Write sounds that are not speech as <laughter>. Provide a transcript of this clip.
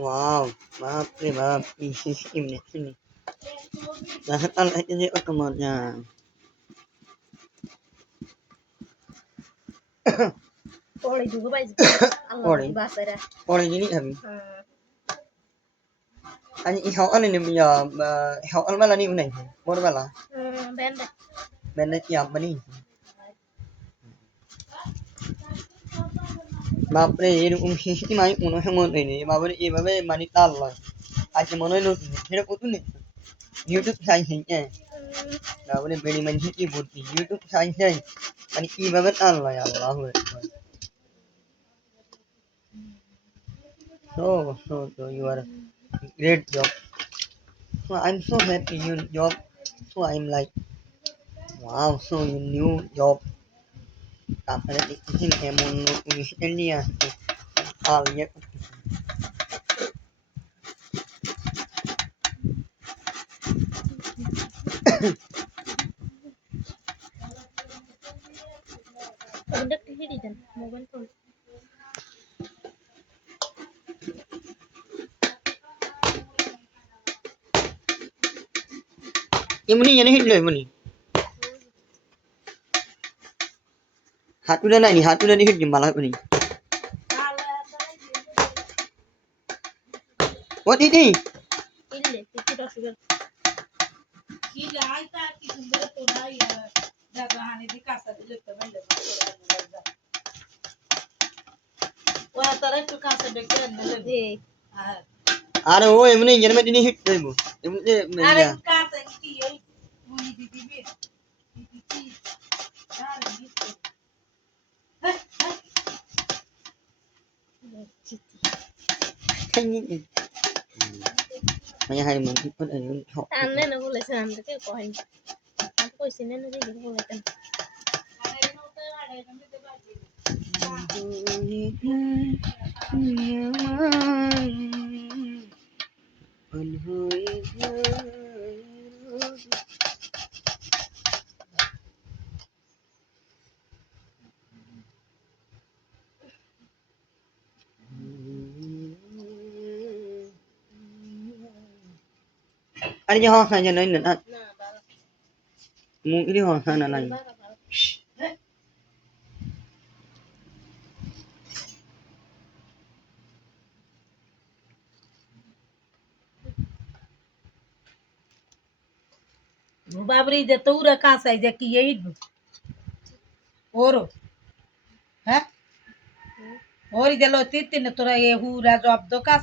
Wow, maaf nih map ini, nih sini. Lahat ang lahat kasi otomatnya. Oleh juga pak, <coughs> Oleh. Bahasa. Oleh gini kan. Ani ihaw ano ni ya ihaw almala ni unay. Mo mala. Hmm, benda. Benda mani. Hmm. বাপরে এরকম হিসি মাই মনে হয় মনে হয়নি। বাবারে এভাবে মানে তাল লয় আজকে মনে হলো সেটা কত নেই? ইউটিউব সাইজ হয়েছে তারপরে বেড়ি মানুষ কি ভর্তি ইউটিউব সাইজ নেই মানে কীভাবে তাল লয় আল্লাহ So, so, so are a great job. So I'm so happy you job. So I'm like, wow, so you new job. आपल्याला इथे हे मोनोइन्सिडेंटली असतो आवश्यक ये मुनी ये नहीं हिट लो मुनी এমনি এনে হিটলো এমনি হাতুলে নাই নি হাতুলে নি হিট মালা এমনি ও দিদি ইল্লে কিছু রসগোল কি যাই তার কি সুন্দর তোরা জাগাহানি দি কাঁচা 생긴 일. Mày hay mình thích bất ở họ. Tan nên nó vô lấy sàn cái của hành. anh có xin nên nó cái vô lấy tan. Hãy subscribe cho kênh Ghiền Mì Gõ Để không bỏ lỡ những video hấp dẫn Ada jauh sana yang lain dan mungkin jauh sana lain. Babri जे तू रखा सही जे की यही ओरो है और जलो तीतिन तुरा ये हूरा जो अब दो का